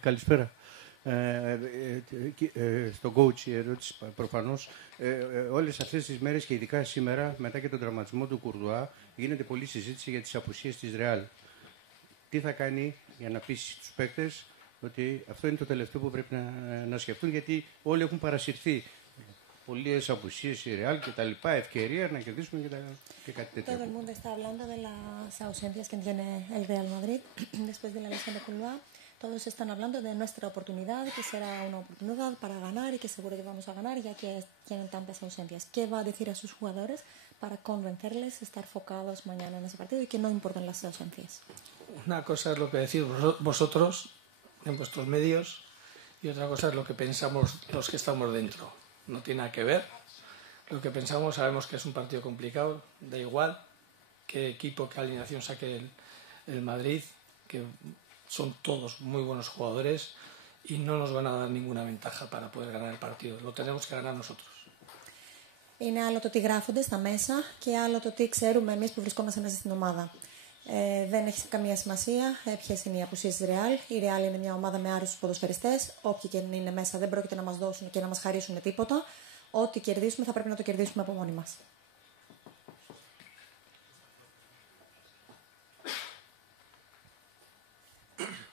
Καλησπέρα. Στον coach η ερώτηση προφανώς. Όλες αυτές τις μέρες και ειδικά σήμερα, μετά και τον τραυματισμό του Κουρτουά, γίνεται πολλή συζήτηση για τις απουσίες της Ρεάλ. Τι θα κάνει για να πείσει τους παίκτες ότι αυτό είναι το τελευταίο που πρέπει να σκεφτούν, γιατί όλοι έχουν παρασυρθεί. Πολλές απουσίες η Ρεάλ και τα λοιπά, ευκαιρία να κερδίσουμε και κάτι τέτοιο. Todo el mundo está hablando de las ausencias que tiene el Real Madrid después de la lesión de Courtois. Todos están hablando de nuestra oportunidad, que será una oportunidad para ganar y que seguro que vamos a ganar ya que tienen tantas ausencias. ¿Qué va a decir a sus jugadores para convencerles a estar focados mañana en ese partido y que no importan las ausencias? Una cosa es lo que decís vosotros en vuestros medios y otra cosa es lo que pensamos los que estamos dentro. No tiene nada que ver. Lo que pensamos, sabemos que es un partido complicado, da igual qué equipo, qué alineación saque el Madrid, que son todos muy buenos jugadores y no nos van a dar ninguna ventaja para poder ganar el partido. Lo tenemos que ganar nosotros. Είναι άλλο το τι γράφονται στα μέσα και άλλο το τι ξέρουμε εμείς που βρισκόμαστε μέσα στην ομάδα. Δεν έχει καμία σημασία ποιες είναι οι απουσίες της Real. Η Real είναι μια ομάδα με άριστους ποδοσφαιριστές. Όποιοι και είναι μέσα δεν πρόκειται να μας δώσουν και να μας χαρίσουν τίποτα. Ό,τι κερδίσουμε θα πρέπει να το κερδίσουμε από μόνοι μας.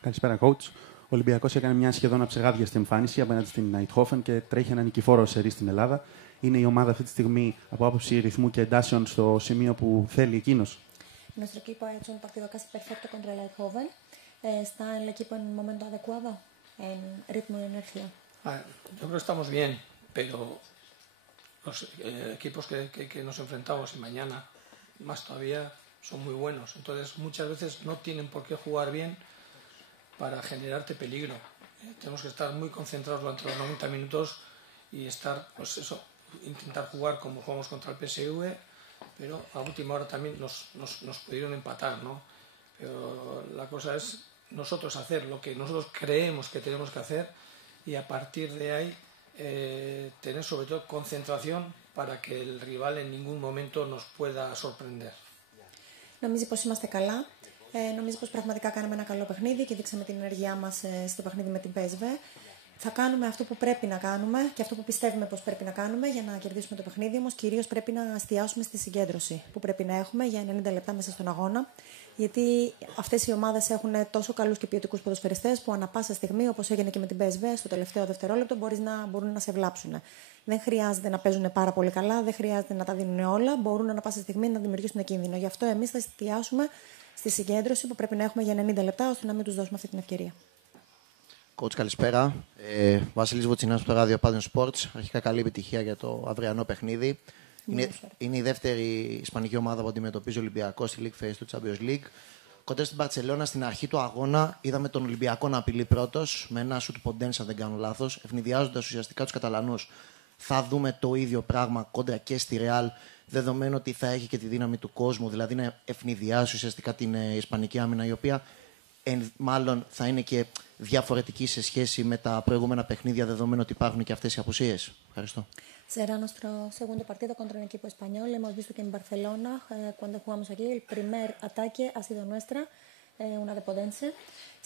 Καλησπέρα, coach. Ο Ολυμπιακός έκανε μια σχεδόν αψεγάδιαστη εμφάνιση απέναντι στην Eindhoven και τρέχει ένα νικηφόρο σερί στην Ελλάδα. Είναι η ομάδα αυτή τη στιγμή από άποψη ρυθμού και εντάσεων στο σημείο που θέλει εκείνος? Nuestro equipo ha hecho un partido casi perfecto contra el Eindhoven. ¿Está el equipo en un momento adecuado, en ritmo y energía? Yo creo que estamos bien, pero los equipos que nos enfrentamos y mañana más todavía son muy buenos. Entonces muchas veces no tienen por qué jugar bien para generarte peligro. Tenemos que estar muy concentrados durante los 90 minutos y estar, pues eso, intentar jugar como jugamos contra el PSV, pero a última hora también nos pudieron empatar, ¿no? Pero la cosa es nosotros hacer lo que nosotros creemos que tenemos que hacer y a partir de ahí tener sobre todo concentración para que el rival en ningún momento nos pueda sorprender. Νομίζω πως είμαστε καλά. Νομίζω πως πραγματικά κάναμε ένα καλό παιχνίδι και δείξαμε την ενέργειά μας στο παιχνίδι με την PSV. Θα κάνουμε αυτό που πρέπει να κάνουμε και αυτό που πιστεύουμε πως πρέπει να κάνουμε για να κερδίσουμε το παιχνίδι. Όμως κυρίως πρέπει να εστιάσουμε στη συγκέντρωση που πρέπει να έχουμε για 90 λεπτά μέσα στον αγώνα. Γιατί αυτές οι ομάδες έχουν τόσο καλούς και ποιοτικούς ποδοσφαιριστές που ανά πάσα στιγμή, όπως έγινε και με την PSV, στο τελευταίο δευτερόλεπτο μπορούν να σε βλάψουν. Δεν χρειάζεται να παίζουν πάρα πολύ καλά, δεν χρειάζεται να τα δίνουν όλα. Μπορούν ανά πάσα στιγμή να δημιουργήσουν κίνδυνο. Γι' αυτό εμείς θα εστιάσουμε στη συγκέντρωση που πρέπει να έχουμε για 90 λεπτά, ώστε να μην τους δώσουμε αυτή την ευκαιρία. Coach, καλησπέρα. Βασίλης Βουτσινάς από το ράδιο Padden Sports. Αρχικά καλή επιτυχία για το αυριανό παιχνίδι. Είναι η δεύτερη ισπανική ομάδα που αντιμετωπίζει ο Ολυμπιακός στη League Phase του Champions League. Κοντά στην Μπαρτσελώνα, στην αρχή του αγώνα, είδαμε τον Ολυμπιακό να απειλεί πρώτος με ένα σουτ ποντένς, αν δεν κάνω λάθος, ευνηδιάζοντας ουσιαστικά τους Καταλανούς. Θα δούμε το ίδιο πράγμα κόντρα και στη Real, δεδομένου ότι θα έχει και τη δύναμη του κόσμου, δηλαδή να ευνηδιάσει ουσιαστικά την ισπανική άμυνα, η οποία μάλλον θα είναι και διαφορετική σε σχέση με τα προηγούμενα παιχνίδια, δεδομένου ότι υπάρχουν και αυτές οι απουσίες. Ευχαριστώ. Será nuestro segundo partido contra un equipo español. Hemos visto que en Barcelona, cuando jugamos aquí, el primer ataque ha sido nuestra, una de Podense.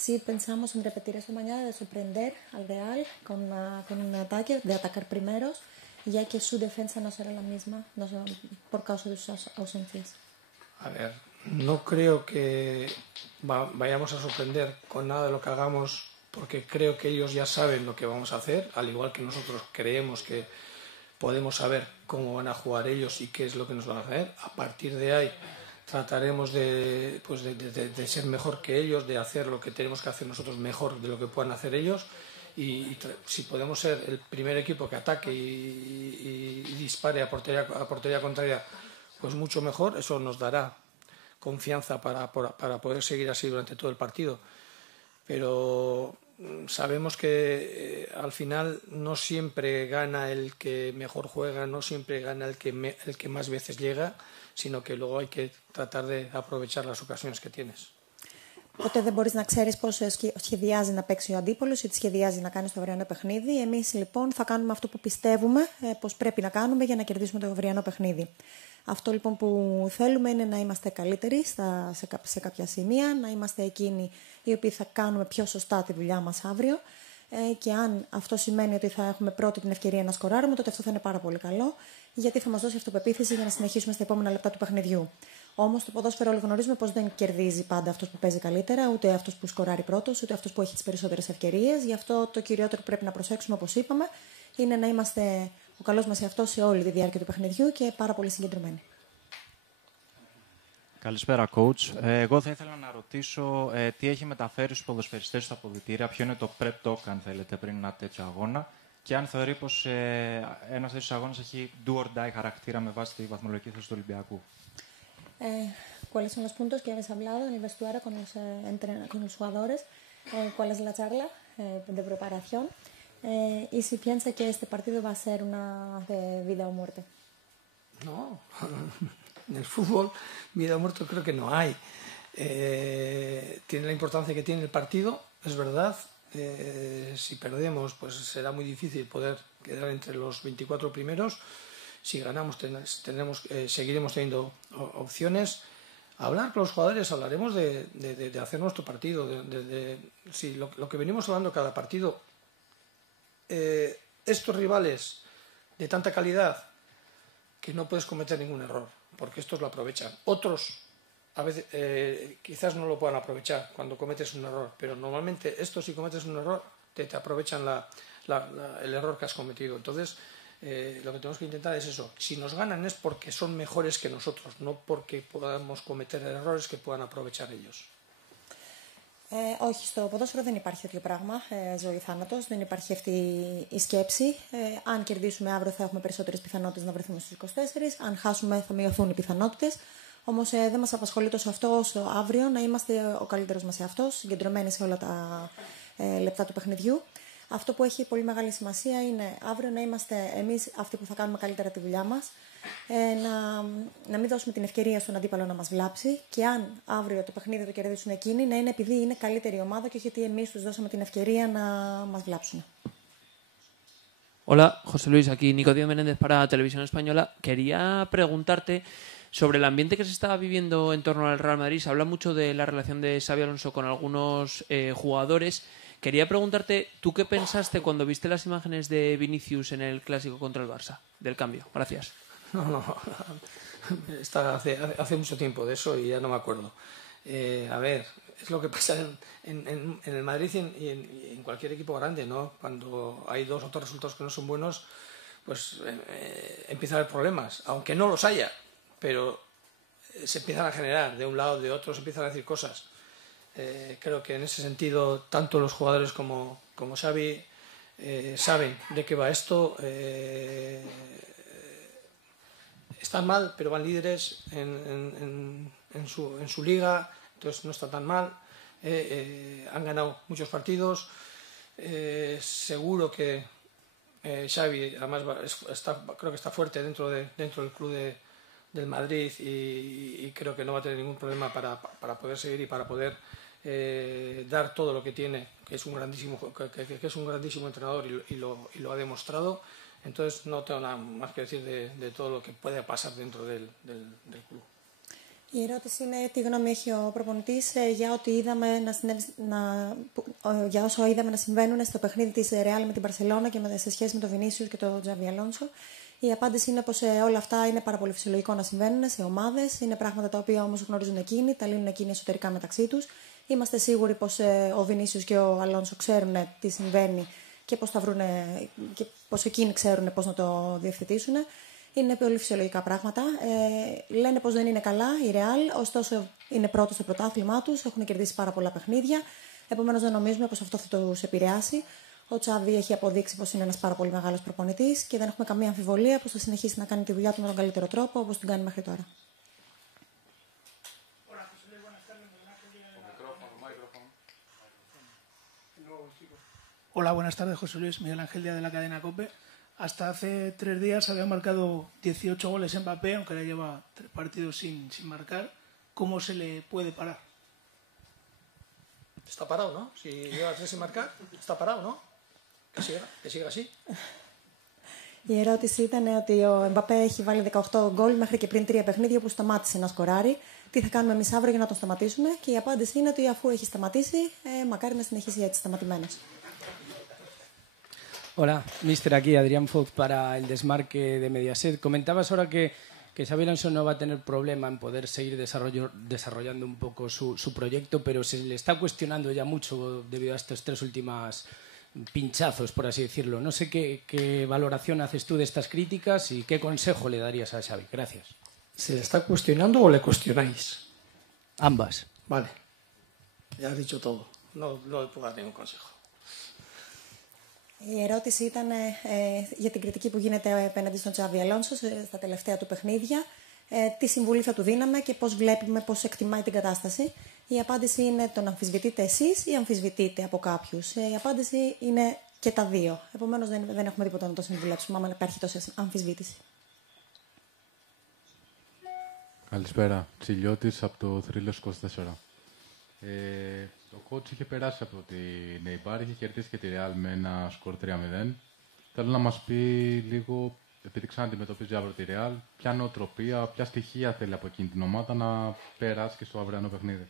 Sí pensamos en repetir eso mañana, de sorprender al Real con un ataque, de atacar primeros, ya que su defensa no será la misma por causa de sus ausencias. A ver, no creo que vayamos a sorprender con nada de lo que hagamos, porque creo que ellos ya saben lo que vamos a hacer, al igual que nosotros creemos que podemos saber cómo van a jugar ellos y qué es lo que nos van a hacer. A partir de ahí trataremos de ser mejor que ellos, de hacer lo que tenemos que hacer nosotros mejor de lo que puedan hacer ellos. Y si podemos ser el primer equipo que ataque y dispare a portería contraria, pues mucho mejor. Eso nos dará confianza para poder seguir así durante todo el partido. Pero sabemos que al final no siempre gana el que mejor juega, no siempre gana el que más veces llega, sino que luego hay que tratar de aprovechar las ocasiones que tienes. Ποτέ δεν μπορείς να ξέρεις πώς σχεδιάζει να παίξει ο αντίπολος ή τι σχεδιάζει να κάνει στο αυριανό παιχνίδι. Εμείς λοιπόν θα κάνουμε αυτό που πιστεύουμε πως πρέπει να κάνουμε για να κερδίσουμε το αυριανό παιχνίδι. Αυτό λοιπόν που θέλουμε είναι να είμαστε καλύτεροι σε κάποια σημεία, να είμαστε εκείνοι οι οποίοι θα κάνουμε πιο σωστά τη δουλειά μας αύριο και αν αυτό σημαίνει ότι θα έχουμε πρώτη την ευκαιρία να σκοράρουμε, τότε αυτό θα είναι πάρα πολύ καλό, γιατί θα μας δώσει αυτοπεποίθηση για να συνεχίσουμε στα επόμενα λεπτά του παιχνιδιού. Όμως το ποδόσφαιρο όλοι γνωρίζουμε πως δεν κερδίζει πάντα αυτός που παίζει καλύτερα, ούτε αυτός που σκοράρει πρώτος, ούτε αυτός που έχει τις περισσότερες ευκαιρίες. Γι' αυτό το κυριότερο που πρέπει να προσέξουμε, όπως είπαμε, είναι να είμαστε ο καλός μας εαυτός σε όλη τη διάρκεια του παιχνιδιού και πάρα πολύ συγκεντρωμένοι. Καλησπέρα, coach. Εγώ θα ήθελα να ρωτήσω τι έχει μεταφέρει στους ποδοσφαιριστές στα αποδυτήρια, ποιο είναι το prep talk, αν θέλετε, πριν ένα τέτοιο αγώνα και αν θεωρεί πως ένας τέτοιος αγώνας έχει do or die χαρακτήρα με βάση τη βαθμολογική θέση του Ολυμπιακού. ¿Cuáles son los puntos que habéis hablado en el vestuario con los jugadores? ¿Cuál es la charla de preparación? Y si piensa que este partido va a ser una de vida o muerte. No, en el fútbol vida o muerte creo que no hay. Tiene la importancia que tiene el partido, es verdad. Si perdemos, pues será muy difícil poder quedar entre los 24 primeros. Si ganamos, seguiremos teniendo opciones. Hablar con los jugadores, hablaremos de hacer nuestro partido. Si lo que venimos hablando cada partido, estos rivales de tanta calidad que no puedes cometer ningún error, porque estos lo aprovechan. Otros a veces quizás no lo puedan aprovechar cuando cometes un error, pero normalmente estos, si cometes un error, te aprovechan el error que has cometido. Entonces, lo que tenemos que intentar es eso. Si nos ganan es porque son mejores que nosotros, no porque podamos cometer errores que puedan aprovechar ellos. Όχι, στο ποδόσφαιρο δεν υπάρχει τέτοιο πράγμα, ζωή θάνατος, δεν υπάρχει αυτή η σκέψη. Αν κερδίσουμε αύριο θα έχουμε περισσότερες πιθανότητες να βρεθούμε στους 24, αν χάσουμε θα μειωθούν οι πιθανότητες. Όμως δεν μας απασχολεί τόσο αυτό όσο αύριο να είμαστε ο καλύτερος μας εαυτός, συγκεντρωμένοι σε όλα τα λεπτά του παιχνιδιού. Αυτό που έχει πολύ μεγάλη σημασία είναι αύριο να είμαστε εμείς αυτοί που θα κάνουμε καλύτερα τη δουλειά μας, να μην δώσουμε την ευκαιρία στον αντίπαλο να μας βλάψει και αν αύριο το παιχνίδι το κερδίσουν εκείνοι, να είναι επειδή είναι καλύτερη ομάδα και όχι ότι εμείς τους δώσαμε την ευκαιρία να μας βλάψουν. Hola, José Luis, aquí Nicodemo Menéndez para Televisión Española. Quería preguntarte sobre el ambiente que se está viviendo en torno al Real Madrid. Se habla mucho de la relación de Xabi Alonso con algunos jugadores. Quería preguntarte, ¿tú qué pensaste cuando viste las imágenes de Vinicius en el Clásico contra el Barça? Del cambio. Gracias. No. Está hace mucho tiempo de eso y ya no me acuerdo. A ver, es lo que pasa en el Madrid y en cualquier equipo grande, ¿no? Cuando hay 2 o 3 resultados que no son buenos, pues empiezan a haber problemas, aunque no los haya, pero se empiezan a generar, de un lado, de otro, se empiezan a decir cosas. Creo que en ese sentido, tanto los jugadores como Xavi saben de qué va esto. Están mal, pero van líderes en su liga, entonces no está tan mal. Han ganado muchos partidos. Seguro que Xavi, además, creo que está fuerte dentro del club del Madrid y creo que no va a tener ningún problema para poder seguir y para poder dar todo lo que tiene, que es un grandísimo entrenador y lo ha demostrado. Entonces no tengo nada más que decir de todo lo que puede pasar dentro del club. Η ερώτηση είναι τι γνώμη έχει ο προπονητής για όσα είδαμε να συμβαίνουν στο παιχνίδι της Real με την Barcelona και σε σχέση με τον Vinicius και τον Xabi Alonso. Η απάντηση είναι πως όλα αυτά είναι πάρα πολύ φυσιολογικό να συμβαίνουν σε ομάδες. Είναι πράγματα τα οποία όμως γνωρίζουν εκείνοι, τα λύνουν εκείνοι εσωτερικά μεταξύ τους. Είμαστε σίγουροι πως ο Vinicius και ο Alonso ξέρουν τι συμβαίνει και πως εκείνοι ξέρουν πώς να το διευθετήσουν. Είναι πολύ φυσιολογικά πράγματα. Λένε πως δεν είναι καλά η Real, ωστόσο είναι πρώτος στο πρωτάθλημά τους, έχουν κερδίσει πάρα πολλά παιχνίδια. Επομένως δεν νομίζουμε πως αυτό θα τους επηρεάσει. Ο Τσάβι έχει αποδείξει πως είναι ένας πάρα πολύ μεγάλος προπονητής και δεν έχουμε καμία αμφιβολία πως θα συνεχίσει να κάνει τη δουλειά του με τον καλύτερο τρόπο όπως την κάνει μέχρι τώρα. Hola, buenas tardes, José Luis. Miguel Ángel Díaz de la cadena COPE. Hasta hace 3 días había marcado 18 goles Mbappé, aunque ahora lleva 3 partidos sin marcar. ¿Cómo se le puede parar? Está parado, ¿no? Si lleva 3 sin marcar, está parado, ¿no? Que siga así. Η ερώτηση ήταν ότι ο Εμπαπέ έχει βάλει 18 γκολ μέχρι και πριν 3 παιχνίδια που σταμάτησε να σκοράρει. Τι θα κάνουμε εμείς αύριο για να τον σταματήσουμε? Και η απάντηση είναι ότι αφού έχει σταματήσει, μακάρι να συνεχίσει έτσι σταματημένος. Hola, mister, aquí Adrián Foz para el desmarque de Mediaset. Comentabas ahora que Xabi Alonso no va a tener problema en poder seguir desarrollando un poco su proyecto, pero se le está cuestionando ya mucho debido a estos 3 últimos pinchazos, por así decirlo. No sé qué valoración haces tú de estas críticas y qué consejo le darías a Xavi. Gracias. ¿Se le está cuestionando o le cuestionáis? Ambas. Vale. Ya has dicho todo. No le puedo dar ningún consejo. Η ερώτηση ήταν για την κριτική που γίνεται απέναντι στον Xavi Alonso στα τελευταία του παιχνίδια. Τι συμβουλή θα του δίναμε και πώς βλέπουμε, πώς εκτιμάει την κατάσταση. Η απάντηση είναι τον αμφισβητείτε εσείς ή αμφισβητείτε από κάποιους. Η απάντηση είναι και τα δύο. Επομένως δεν έχουμε τίποτα να το συμβουλέψουμε, άμα υπάρχει τόση αμφισβήτηση. Καλησπέρα. Τσιλιώτης από το Θρύλος 24. Ο coach είχε περάσει από τη Νεϊμπάρ, είχε κερδίσει και τη Real με ένα σκορ 3-0. Θέλω να μας πει λίγο, επειδή ξανά αντιμετωπίζει αύριο τη Real, ποια νοοτροπία, ποια στοιχεία θέλει από εκείνη την ομάδα να περάσει και στο αυριανό παιχνίδι.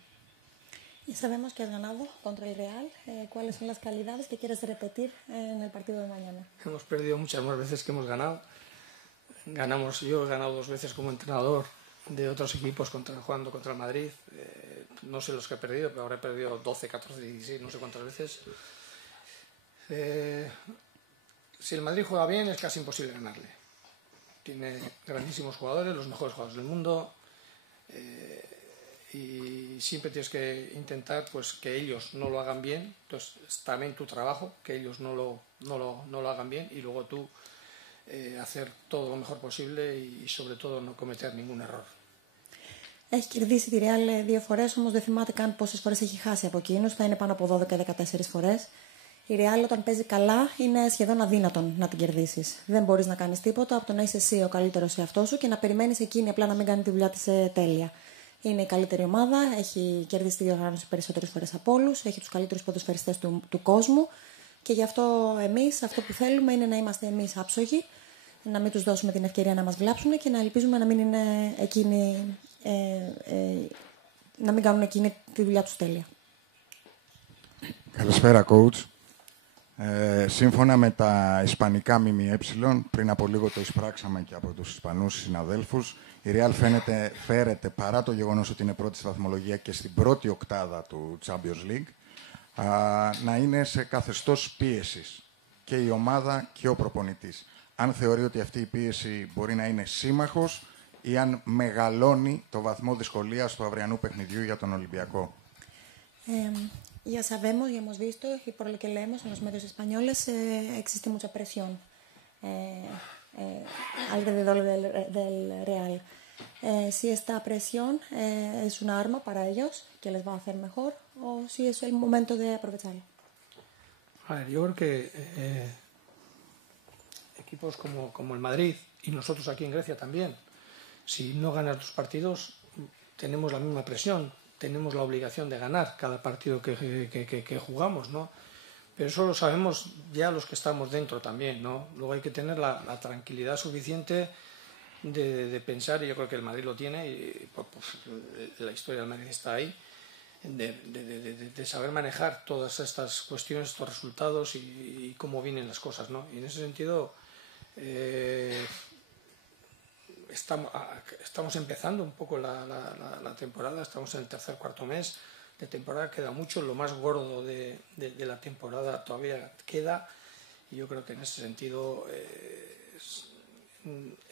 Ya sabemos que has ganado contra el Real. ¿Cuáles son las calidades que quieres repetir en el partido de mañana? Hemos perdido muchas más veces que hemos ganado. Yo he ganado 2 veces como entrenador de otros equipos jugando contra el Madrid. No sé los que he perdido, pero habré perdido 12, 14, 16, no sé cuántas veces. Si el Madrid juega bien, es casi imposible ganarle. Tiene grandísimos jugadores, los mejores jugadores del mundo. Y siempre tienes que intentar pues que ellos no lo hagan bien. Entonces, es también tu trabajo, que ellos no lo hagan bien y luego tú hacer todo lo mejor posible y sobre todo no cometer ningún error. Έχει κερδίσει τη Real 2 φορές, όμως δεν θυμάται καν πόσες φορές έχει χάσει από εκείνους. Θα είναι πάνω από 12-14 φορές. Η Real όταν παίζει καλά είναι σχεδόν αδύνατον να την κερδίσεις. Δεν μπορείς να κάνεις τίποτα από το να είσαι εσύ ο καλύτερος σε αυτό σου και να περιμένεις εκείνη απλά να μην κάνει τη δουλειά της τέλεια. Είναι η καλύτερη ομάδα, έχει κερδίσει τη διοργάνωση περισσότερες φορές από όλους, έχει τους καλύτερους ποδοσφαιριστές του κόσμου και γι' αυτό εμείς αυτό που θέλουμε είναι να είμαστε εμείς άψογοι, να μην τους δώσουμε την ευκαιρία να μας βλάψουν και να ελπίζουμε να μην είναι εκείνοι. Να μην κάνουν εκείνη τη δουλειά τους τέλεια. Καλησπέρα, coach. Σύμφωνα με τα ισπανικά ΜΜΕ, πριν από λίγο το εισπράξαμε και από τους Ισπανούς συναδέλφους, η Real φέρεται παρά το γεγονός ότι είναι πρώτη στη βαθμολογία και στην πρώτη οκτάδα του Champions League, να είναι σε καθεστώς πίεσης και η ομάδα και ο προπονητής. Αν θεωρεί ότι αυτή η πίεση μπορεί να είναι σύμμαχος ή αν μεγαλώνει το βαθμό δυσκολίας του αυριανού παιχνιδιού για τον Ολυμπιακό. Ya sabemos y hemos visto y por lo que leemos en los medios españoles existe mucha presión alrededor del Real. Si esta presión es un arma para ellos que les va a hacer mejor o si es el momento de aprovecharlo. A ver, yo creo que equipos como el Madrid y nosotros aquí en Grecia también, si no ganas tus partidos, tenemos la misma presión, tenemos la obligación de ganar cada partido que jugamos, ¿no? Pero eso lo sabemos ya los que estamos dentro también, ¿no? Luego hay que tener la tranquilidad suficiente de pensar, y yo creo que el Madrid lo tiene, y pues, la historia del Madrid está ahí, de saber manejar todas estas cuestiones, estos resultados y cómo vienen las cosas, ¿no? Y en ese sentido estamos empezando un poco la temporada, estamos en el tercer, cuarto mes de temporada, queda mucho, lo más gordo de la temporada todavía queda, y yo creo que en ese sentido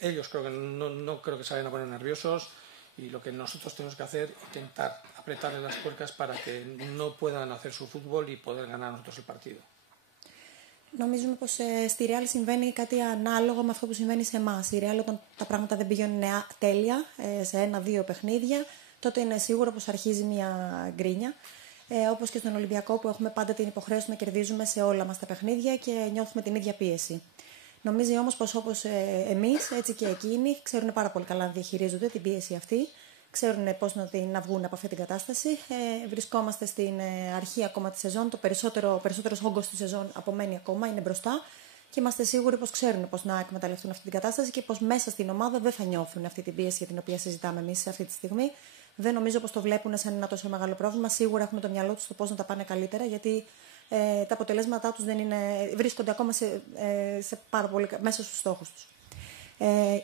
ellos creo que no creo que se vayan a poner nerviosos, y lo que nosotros tenemos que hacer es intentar apretarle las tuercas para que no puedan hacer su fútbol y poder ganar nosotros el partido. Νομίζουμε πως στη Real συμβαίνει κάτι ανάλογο με αυτό που συμβαίνει σε εμάς. Η Real όταν τα πράγματα δεν πηγαίνουν τέλεια σε 1-2 παιχνίδια, τότε είναι σίγουρο πως αρχίζει μια γκρίνια. Όπως και στον Ολυμπιακό που έχουμε πάντα την υποχρέωση να κερδίζουμε σε όλα μας τα παιχνίδια και νιώθουμε την ίδια πίεση. Νομίζει όμως πως όπως εμείς, έτσι και εκείνοι, ξέρουν πάρα πολύ καλά να διαχειρίζονται την πίεση αυτή. Ξέρουν πώς να βγουν από αυτή την κατάσταση. Βρισκόμαστε στην αρχή ακόμα τη σεζόν. Ο περισσότερος όγκος της σεζόν απομένει ακόμα, είναι μπροστά. και είμαστε σίγουροι πως ξέρουν πώς να εκμεταλλευτούν αυτή την κατάσταση και πως μέσα στην ομάδα δεν θα νιώθουν αυτή την πίεση για την οποία συζητάμε εμείς αυτή τη στιγμή. Δεν νομίζω πως το βλέπουν σαν ένα τόσο μεγάλο πρόβλημα. Σίγουρα έχουν το μυαλό τους στο πώς να τα πάνε καλύτερα, γιατί τα αποτελέσματά τους βρίσκονται ακόμα μέσα στους στόχους τους.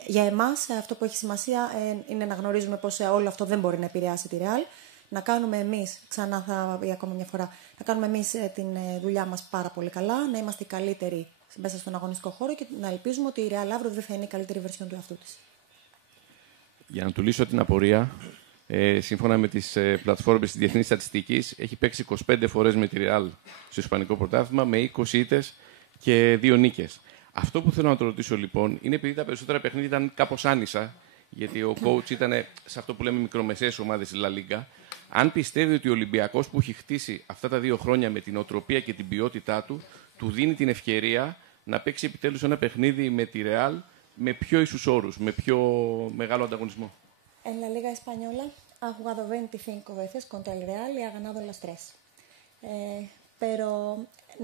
Για εμάς αυτό που έχει σημασία είναι να γνωρίζουμε πως όλο αυτό δεν μπορεί να επηρεάσει τη Real. Να κάνουμε εμείς, ξανά θα πει ακόμα μια φορά, να κάνουμε εμείς την δουλειά μας πάρα πολύ καλά, να είμαστε οι καλύτεροι μέσα στον αγωνιστικό χώρο και να ελπίζουμε ότι η Real αύριο δεν θα είναι η καλύτερη βερσιόν του εαυτού της. Για να του λύσω την απορία, σύμφωνα με τις πλατφόρμες της Διεθνής Στατιστικής, έχει παίξει 25 φορές με τη Real στο Ισπανικό Πρωτάθλημα με 20 ήττες και 2 νίκες. Αυτό που θέλω να το ρωτήσω λοιπόν είναι επειδή τα περισσότερα παιχνίδια ήταν κάπως άνισα, γιατί ο coach ήταν σε αυτό που λέμε μικρομεσαίες ομάδες της La Liga. Αν πιστεύει ότι ο Ολυμπιακός που έχει χτίσει αυτά τα 2 χρόνια με την οτροπία και την ποιότητά του, του δίνει την ευκαιρία να παίξει επιτέλους ένα παιχνίδι με τη Real με πιο ίσους όρους, με πιο μεγάλο ανταγωνισμό. En la Liga Española ha jugado 25 veces contra el Real y ha ganado las 3. Pero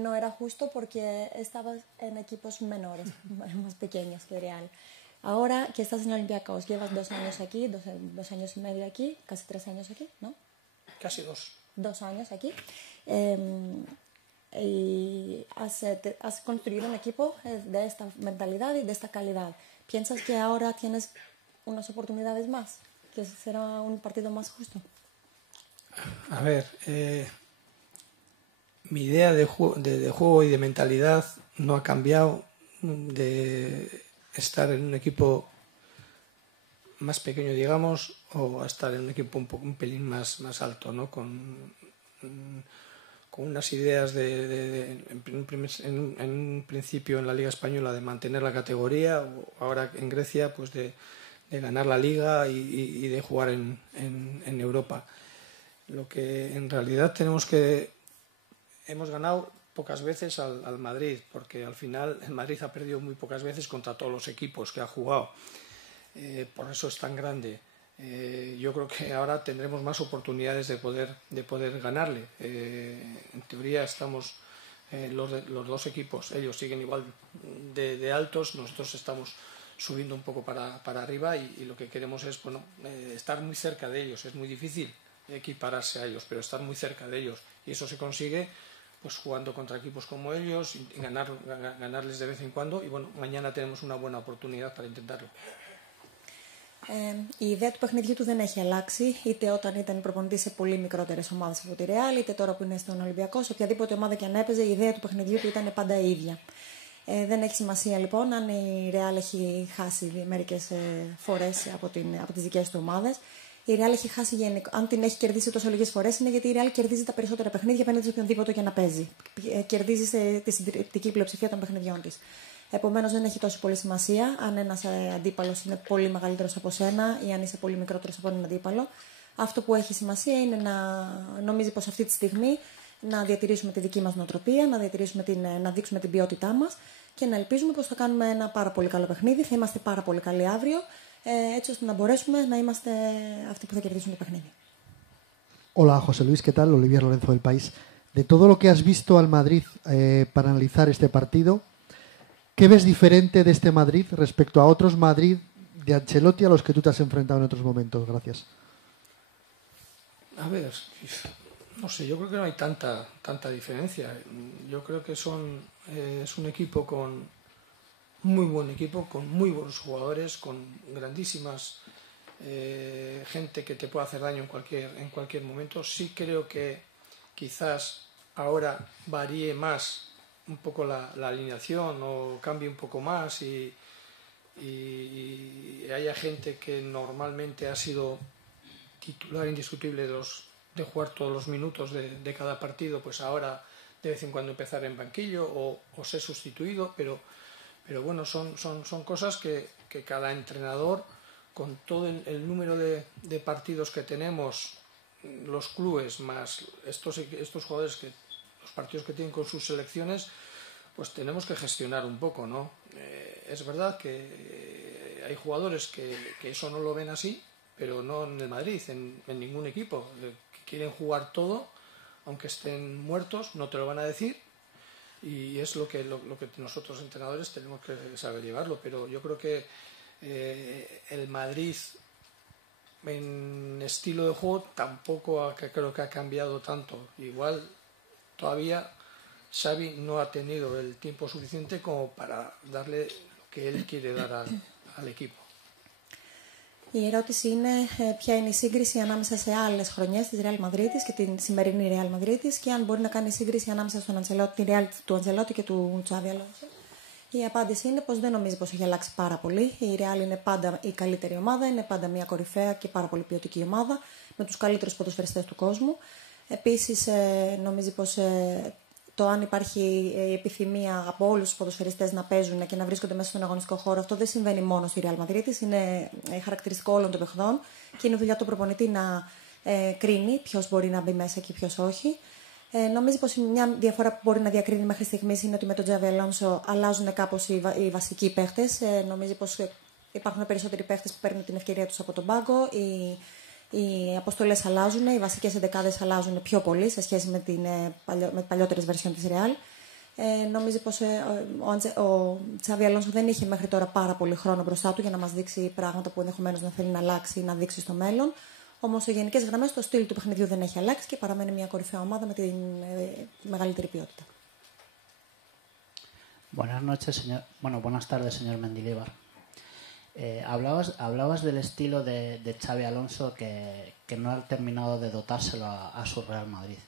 no era justo porque estabas en equipos menores, más pequeños que Real. Ahora que estás en Olympiacos, llevas 2 años aquí, 2 años y medio aquí, casi 3 años aquí, ¿no? Casi 2. 2 años aquí. Y has construido un equipo de esta mentalidad y de esta calidad. ¿Piensas que ahora tienes unas oportunidades más? ¿Que será un partido más justo? A ver, mi idea de juego y de mentalidad no ha cambiado de estar en un equipo más pequeño, digamos, o a estar en un equipo un pelín más alto, ¿no? Con unas ideas en un principio en la Liga Española de mantener la categoría, o ahora en Grecia pues de ganar la Liga y de jugar en Europa. Lo que en realidad hemos ganado pocas veces al Madrid, porque al final el Madrid ha perdido muy pocas veces contra todos los equipos que ha jugado. Por eso es tan grande. Yo creo que ahora tendremos más oportunidades de poder ganarle. En teoría estamos los 2 equipos, ellos siguen igual de altos, nosotros estamos subiendo un poco para arriba y lo que queremos es estar muy cerca de ellos. Es muy difícil equipararse a ellos, pero estar muy cerca de ellos, y eso se consigue pues jugando contra equipos como ellos y ganarles de vez en cuando, y bueno, mañana tenemos una buena oportunidad para intentarlo. Η ιδέα του παιχνιδιού του δεν έχει αλλάξει, είτε όταν ήταν προπονητής σε πολύ μικρότερες ομάδες από τη Real, είτε τώρα που είναι στον Ολυμπιακό. Σε οποιαδήποτε ομάδα και αν έπαιζε, η ιδέα του παιχνιδιού του ήταν πάντα η ίδια. Δεν έχει σημασία λοιπόν αν η Real έχει χάσει μερικές φορές από τις δικές του ομάδες. Η Real έχει χάσει αν την έχει κερδίσει τόσο λίγες φορές, είναι γιατί η Real κερδίζει τα περισσότερα παιχνίδια απέναντι σε οποιονδήποτε και να παίζει. Κερδίζει τη συντριπτική πλειοψηφία των παιχνιδιών της. Επομένως δεν έχει τόσο πολύ σημασία αν ένας αντίπαλος είναι πολύ μεγαλύτερος από σένα ή αν είσαι πολύ μικρότερος από έναν αντίπαλο. Αυτό που έχει σημασία είναι να νομίζει πως αυτή τη στιγμή να διατηρήσουμε τη δική μας νοοτροπία, να δείξουμε την ποιότητά μας και να ελπίζουμε πως θα κάνουμε ένα πάρα πολύ καλό παιχνίδι, θα είμαστε πάρα πολύ καλοί αύριο, έτσι ώστε να μπορέσουμε να είμαστε αυτοί που θα κερδίσουν το παιχνίδι. Hola, José Luis, ¿qué tal? Olivier Lorenzo del País. De todo lo que has visto al Madrid para analizar este partido, ¿qué ves diferente de este Madrid respecto a otros Madrid de Ancelotti a los que tú te has enfrentado en otros momentos? Gracias. A ver, no sé, yo creo que no hay tanta diferencia. Yo creo que es un equipo con muy buen equipo, con muy buenos jugadores, con grandísimas gente que te puede hacer daño en cualquier momento. Sí creo que quizás ahora varíe más un poco la alineación o cambie un poco más y haya gente que normalmente ha sido titular indiscutible de jugar todos los minutos de cada partido, pues ahora de vez en cuando empezar en banquillo o ser sustituido, pero bueno, son cosas que cada entrenador, con todo el número de partidos que tenemos, los clubes más estos jugadores, que los partidos que tienen con sus selecciones, pues tenemos que gestionar un poco, ¿no? Es verdad que hay jugadores que eso no lo ven así, pero no en el Madrid, en ningún equipo, que quieren jugar todo, aunque estén muertos, no te lo van a decir, y es lo que nosotros entrenadores tenemos que saber llevarlo, pero yo creo que el Madrid en estilo de juego tampoco creo que ha cambiado tanto. Igual todavía Xavi no ha tenido el tiempo suficiente como para darle lo que él quiere dar al equipo. Η ερώτηση είναι ποια είναι η σύγκριση ανάμεσα σε άλλες χρονιές της Real Madrid και την σημερινή Real Madrid και αν μπορεί να κάνει σύγκριση ανάμεσα τη Real του Αντσελότη και του Xavi Alonso. Η απάντηση είναι πως δεν νομίζω πως έχει αλλάξει πάρα πολύ. Η Real είναι πάντα η καλύτερη ομάδα, είναι πάντα μια κορυφαία και πάρα πολύ ποιοτική ομάδα με τους καλύτερους ποδοσφαιριστές του κόσμου. Επίσης νομίζω πως το αν υπάρχει η επιθυμία από όλους τους ποδοσφαιριστές να παίζουν και να βρίσκονται μέσα στον αγωνιστικό χώρο, αυτό δεν συμβαίνει μόνο στη Real Madrid, είναι χαρακτηριστικό όλων των παιχνιδών και είναι δουλειά του προπονητή να κρίνει ποιος μπορεί να μπει μέσα και ποιος όχι. Νομίζω πως μια διαφορά που μπορεί να διακρίνει μέχρι στιγμής είναι ότι με τον Xavi Alonso αλλάζουν κάπως οι βασικοί παίχτες. Νομίζω πως υπάρχουν περισσότεροι παίχτες που παίρνουν την ευκαιρία τους από τον πάγκο. Οι αποστολές αλλάζουν, οι βασικές εντεκάδες αλλάζουν πιο πολύ σε σχέση με παλιότερες βερσιόν της Real. Νομίζω πως ο Xavi Alonso δεν είχε μέχρι τώρα πάρα πολύ χρόνο μπροστά του για να μας δείξει πράγματα που ενδεχομένως να θέλει να αλλάξει ή να δείξει στο μέλλον. Όμως σε γενικές γραμμές το στυλ του παιχνιδιού δεν έχει αλλάξει και παραμένει μια κορυφαία ομάδα με τη μεγαλύτερη ποιότητα. Buenas tardes, señor Mendilibar. Hablabas del estilo de Xavi Alonso que no ha terminado de dotárselo a su Real Madrid.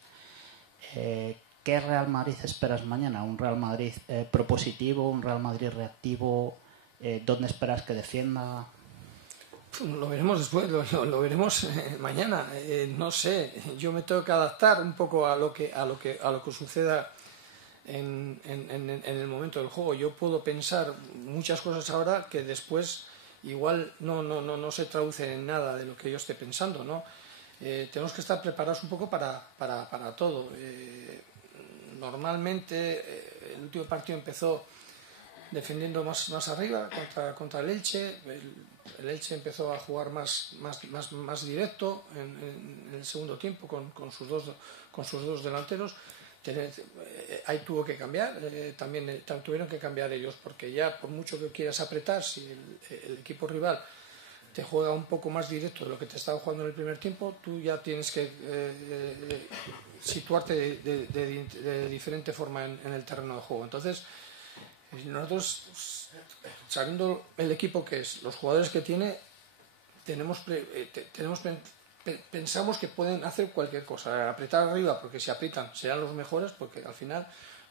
¿Qué Real Madrid esperas mañana? ¿Un Real Madrid propositivo, un Real Madrid reactivo? ¿Dónde esperas que defienda? Lo veremos después, lo veremos mañana. No sé, yo me tengo que adaptar un poco a lo que suceda en el momento del juego. Yo puedo pensar muchas cosas ahora que después igual no se traduce en nada de lo que yo esté pensando, ¿no? Tenemos que estar preparados un poco para todo. Normalmente el último partido empezó defendiendo más arriba contra el Elche. El Elche empezó a jugar más directo en el segundo tiempo con sus dos delanteros. Ahí tuvo que cambiar, también tuvieron que cambiar ellos, porque ya por mucho que quieras apretar, si el equipo rival te juega un poco más directo de lo que te estaba jugando en el primer tiempo, tú ya tienes que situarte de diferente forma en el terreno de juego. Entonces, nosotros, sabiendo el equipo que es, los jugadores que tiene, pensamos que pueden hacer cualquier cosa, apretar arriba, porque si aprietan serán los mejores, porque al final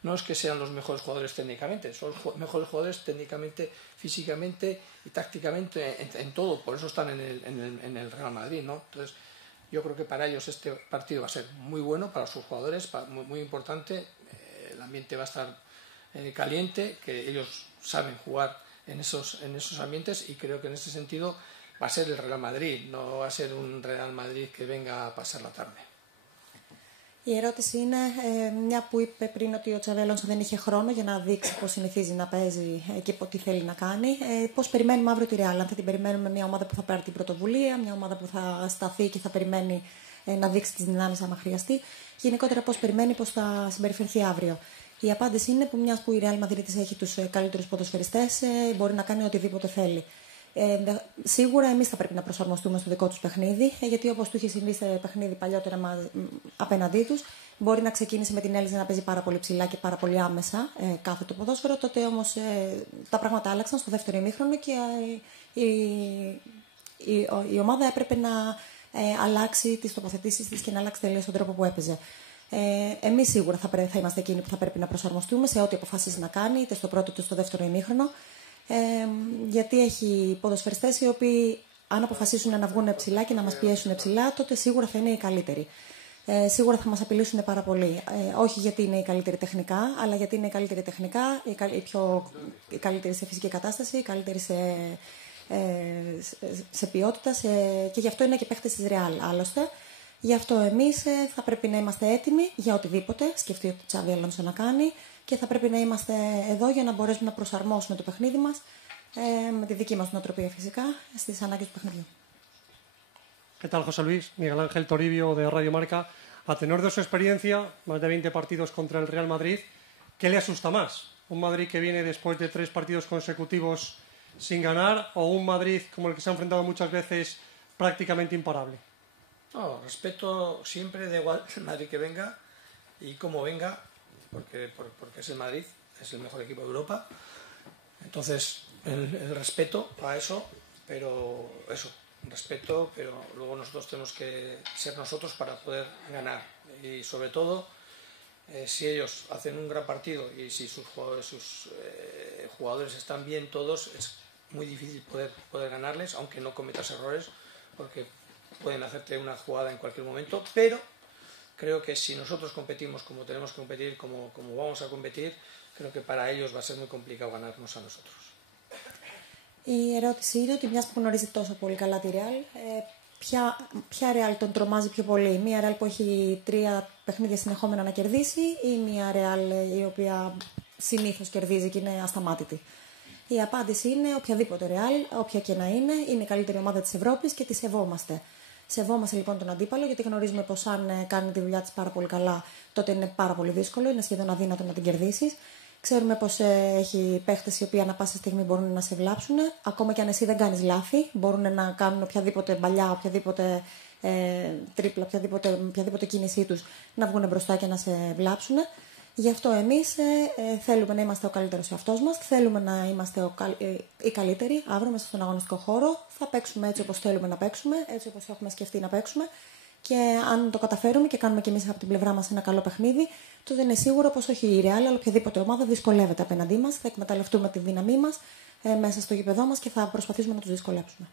no es que sean los mejores jugadores técnicamente, son los mejores jugadores técnicamente, físicamente y tácticamente en todo, por eso están en el Real Madrid, ¿no? Entonces yo creo que para ellos este partido va a ser muy bueno, para sus jugadores, muy importante, el ambiente va a estar caliente, que ellos saben jugar en esos ambientes y creo que en este sentido va a ser el Real Madrid, no va a ser un Real Madrid que venga a pasar la tarde. Η ερώτηση είναι, μια που είπε πριν ότι ο Xavi Alonso δεν είχε χρόνο για να δείξει πώς συνηθίζει να παίζει και τι θέλει να κάνει, πώς περιμένουμε αύριο τη Real, αν θα την περιμένουμε μια ομάδα που θα πάρει την πρωτοβουλία, μια ομάδα που θα σταθεί και θα περιμένει να δείξει τις δυνάμεις άμα χρειαστεί, γενικότερα πώς περιμένει, πώς θα συμπεριφερθεί αύριο. Η απάντηση είναι που μιας που η Real Madrid έχει τους καλύτερους ποδοσφαιριστές, μπορεί να κάνει οτιδήποτε θέλει. Σίγουρα εμείς θα πρέπει να προσαρμοστούμε στο δικό τους παιχνίδι, γιατί όπως του είχε συμβεί σε παιχνίδι παλιότερα απέναντί τους, μπορεί να ξεκίνησε με την Έλζα να παίζει πάρα πολύ ψηλά και πάρα πολύ άμεσα κάθε το ποδόσφαιρο. Τότε όμως τα πράγματα άλλαξαν στο δεύτερο ημίχρονο και η ομάδα έπρεπε να αλλάξει τις τοποθετήσεις της και να αλλάξει τελείως τον τρόπο που έπαιζε. Εμείς σίγουρα θα είμαστε εκείνοι που θα πρέπει να προσαρμοστούμε σε ό,τι αποφασίσει να κάνει, είτε στο πρώτο είτε στο δεύτερο ημίχρονο. Γιατί έχει ποδοσφαιριστές οι οποίοι αν αποφασίσουν να βγουν ψηλά και να μας πιέσουν ψηλά, τότε σίγουρα θα είναι οι καλύτεροι. Σίγουρα θα μας απειλήσουν πάρα πολύ. Όχι γιατί είναι οι καλύτεροι τεχνικά, αλλά γιατί είναι οι καλύτεροι τεχνικά, οι καλύτεροι σε φυσική κατάσταση, οι καλύτεροι σε ποιότητα και γι' αυτό είναι και παίχτες της Real. Άλλωστε, γι' αυτό εμείς θα πρέπει να είμαστε έτοιμοι για οτιδήποτε σκεφτεί ο Xavi Alonso να κάνει και θα πρέπει να είμαστε εδώ για να μπορέσουμε να προσαρμόσουμε το παιχνίδι μας με τη δική μας νοοτροπία φυσικά στις ανάγκες του παιχνιδιού. ¿Qué tal, José Luis? Miguel Ángel Toribio de Radio Marca. A tenor de su experiencia, más de 20 partidos contra el Real Madrid, ¿qué le asusta más? ¿Un Madrid que viene después de 3 partidos consecutivos sin ganar o un Madrid como el que se ha enfrentado muchas veces prácticamente imparable? No, respeto siempre, da igual el Madrid que venga y cómo venga, porque es el Madrid, es el mejor equipo de Europa. Entonces, el respeto a eso, pero luego nosotros tenemos que ser nosotros para poder ganar. Y sobre todo, si ellos hacen un gran partido y si sus jugadores están bien todos, es muy difícil poder ganarles, aunque no cometas errores, porque pueden hacerte una jugada en cualquier momento, pero creo que si nosotros competimos como tenemos que competir, como vamos a competir, creo que para ellos va a ser muy complicado ganarnos a nosotros. Η ερώτηση είναι ότι μιας που γνωρίζει τόσο πολύ καλά τη Real, ποια Real τον τρομάζει πιο πολύ? Μια Real που έχει 3 παιχνίδια συνεχόμενα να κερδίσει ή μια Real η οποία συνήθως κερδίζει και είναι ασταμάτητη? Η απάντηση είναι οποιαδήποτε Real, όποια και να είναι η καλύτερη ομάδα της Ευρώπης και τη σεβόμαστε. Σεβόμαστε λοιπόν τον αντίπαλο, γιατί γνωρίζουμε πως αν κάνει τη δουλειά της πάρα πολύ καλά, τότε είναι πάρα πολύ δύσκολο, είναι σχεδόν αδύνατο να την κερδίσεις. Ξέρουμε πως έχει παίχτες οι οποίοι ανά πάσα στιγμή μπορούν να σε βλάψουν, ακόμα και αν εσύ δεν κάνεις λάθη, μπορούν να κάνουν οποιαδήποτε μπαλιά, οποιαδήποτε τρίπλα, οποιαδήποτε κίνησή τους, να βγουν μπροστά και να σε βλάψουν. Γι' αυτό εμείς θέλουμε να είμαστε ο καλύτερος εαυτός μας, θέλουμε να είμαστε οι καλύτεροι αύριο μέσα στον αγωνιστικό χώρο. Θα παίξουμε έτσι όπως θέλουμε να παίξουμε, έτσι όπως έχουμε σκεφτεί να παίξουμε. Και αν το καταφέρουμε και κάνουμε κι εμείς από την πλευρά μας ένα καλό παιχνίδι, τότε είναι σίγουρο πως όχι η Real, αλλά οποιαδήποτε ομάδα δυσκολεύεται απέναντί μας. Θα εκμεταλλευτούμε τη δύναμή μας μέσα στο γήπεδό μας και θα προσπαθήσουμε να τους δυσκολέψουμε.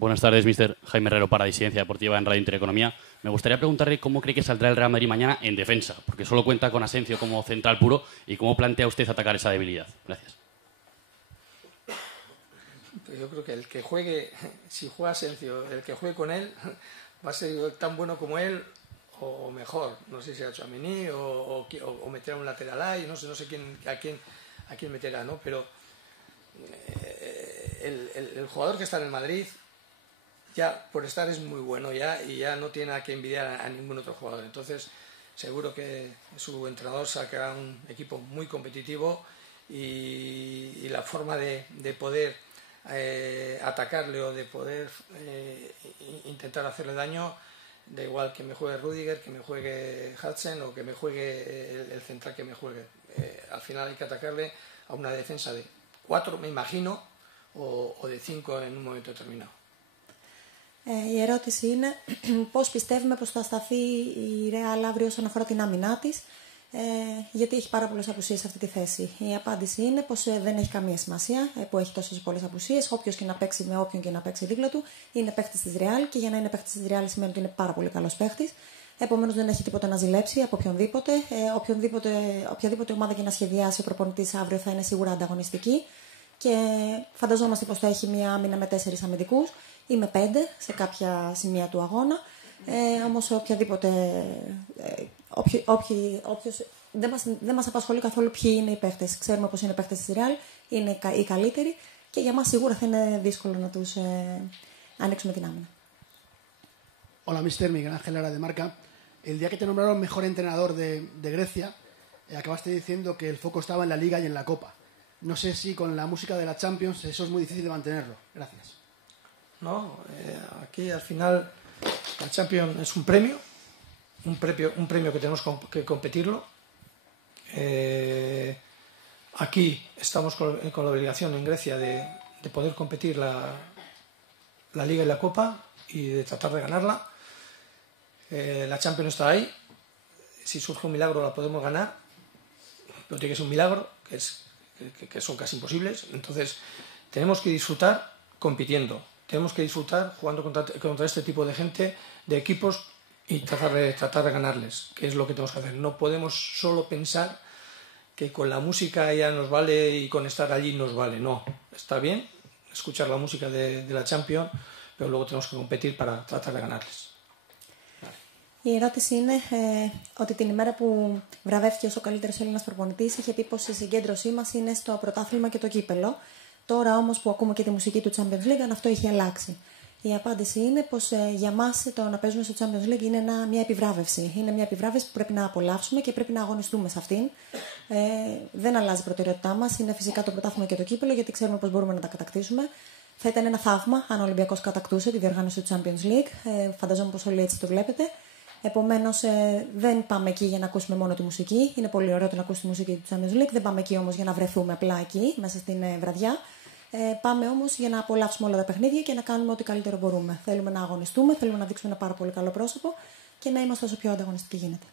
Buenas tardes, Mr. Jaime Herrero para Disidencia Deportiva en Radio Intereconomía. Me gustaría preguntarle cómo cree que saldrá el Real Madrid mañana en defensa, porque solo cuenta con Asensio como central puro, y cómo plantea usted atacar esa debilidad. Gracias. Yo creo que el que juegue, si juega Asensio, el que juegue con él va a ser tan bueno como él o mejor. No sé si ha hecho Tchouaméni o meterá un lateral ahí, no sé a quién meterá, ¿no? Pero el jugador que está en el Madrid ya por estar es muy bueno ya y ya no tiene nada que envidiar a ningún otro jugador. Entonces seguro que su entrenador sacará un equipo muy competitivo y la forma de poder atacarle o de poder intentar hacerle daño, da igual que me juegue Rüdiger, que me juegue Hudson o que me juegue el central que me juegue. Al final hay que atacarle a una defensa de 4, me imagino, o de 5 en un momento determinado. Η ερώτηση είναι πώς πιστεύουμε πως θα σταθεί η Real αύριο όσον αφορά την άμυνά της, γιατί έχει πάρα πολλές απουσίες σε αυτή τη θέση. Η απάντηση είναι πως δεν έχει καμία σημασία που έχει τόσες πολλές απουσίες. Όποιος και να παίξει με όποιον και να παίξει δίπλα του είναι παίχτης της Real και για να είναι παίχτης της Real σημαίνει ότι είναι πάρα πολύ καλός παίχτης. Επομένως δεν έχει τίποτα να ζηλέψει από οποιονδήποτε. Οποιαδήποτε ομάδα και να σχεδιάσει ο προπονητής αύριο θα είναι σίγουρα ανταγωνιστική. Και φανταζόμαστε πως θα έχει μια άμυνα με 4 αμυντικούς ή με 5 σε κάποια σημεία του αγώνα. Όμως δεν μας απασχολεί καθόλου ποιοι είναι οι παίχτες. Ξέρουμε πως είναι παίχτες της Real, είναι οι καλύτεροι και για μας σίγουρα θα είναι δύσκολο να τους ανοίξουμε την άμυνα. Hola, Mr. Miguel Ángel Lara de Marca. El día que te nombraron mejor entrenador de Grecia, acabaste diciendo que el foco estaba en la Liga y en la Copa. No sé si con la música de la Champions eso es muy difícil de mantenerlo. Gracias. No, aquí al final la Champions es un premio que tenemos que competirlo. Aquí estamos con la obligación en Grecia de poder competir la Liga y la Copa y de tratar de ganarla. La Champions está ahí. Si surge un milagro la podemos ganar, pero tiene que ser un milagro que son casi imposibles. Entonces tenemos que disfrutar compitiendo. Tenemos que disfrutar jugando contra este tipo de gente, de equipos, y tratar de ganarles, que es lo que tenemos que hacer. No podemos solo pensar que con la música ya nos vale y con estar allí nos vale. No, está bien escuchar la música de la Champions, pero luego tenemos que competir para tratar de ganarles. Η ερώτηση είναι ότι την ημέρα που βραβεύτηκε ως ο καλύτερος Έλληνας προπονητής είχε πει πως η συγκέντρωσή μας είναι στο πρωτάθλημα και το κύπελο. Τώρα όμως που ακούμε και τη μουσική του Champions League, αυτό έχει αλλάξει. Η απάντηση είναι πως για μας το να παίζουμε στο Champions League είναι μια επιβράβευση. Είναι μια επιβράβευση που πρέπει να απολαύσουμε και πρέπει να αγωνιστούμε σε αυτήν. Δεν αλλάζει η προτεραιότητά μας. Είναι φυσικά το πρωτάθλημα και το κύπελλο, γιατί ξέρουμε πως μπορούμε να τα κατακτήσουμε. Θα ήταν ένα θαύμα αν ο Ολυμπιακός κατακτούσε τη διοργάνωση του Champions League. Φανταζόμαι πως όλοι έτσι το βλέπετε. Επομένως, δεν πάμε εκεί για να ακούσουμε μόνο τη μουσική. Είναι πολύ ωραίο το να ακούσει τη μουσική του Champions League. Δεν πάμε εκεί όμως για να βρεθούμε απλά εκεί, μέσα στην βραδιά. Πάμε όμως για να απολαύσουμε όλα τα παιχνίδια και να κάνουμε ό,τι καλύτερο μπορούμε. Θέλουμε να αγωνιστούμε, θέλουμε να δείξουμε ένα πάρα πολύ καλό πρόσωπο και να είμαστε όσο πιο ανταγωνιστικοί γίνεται.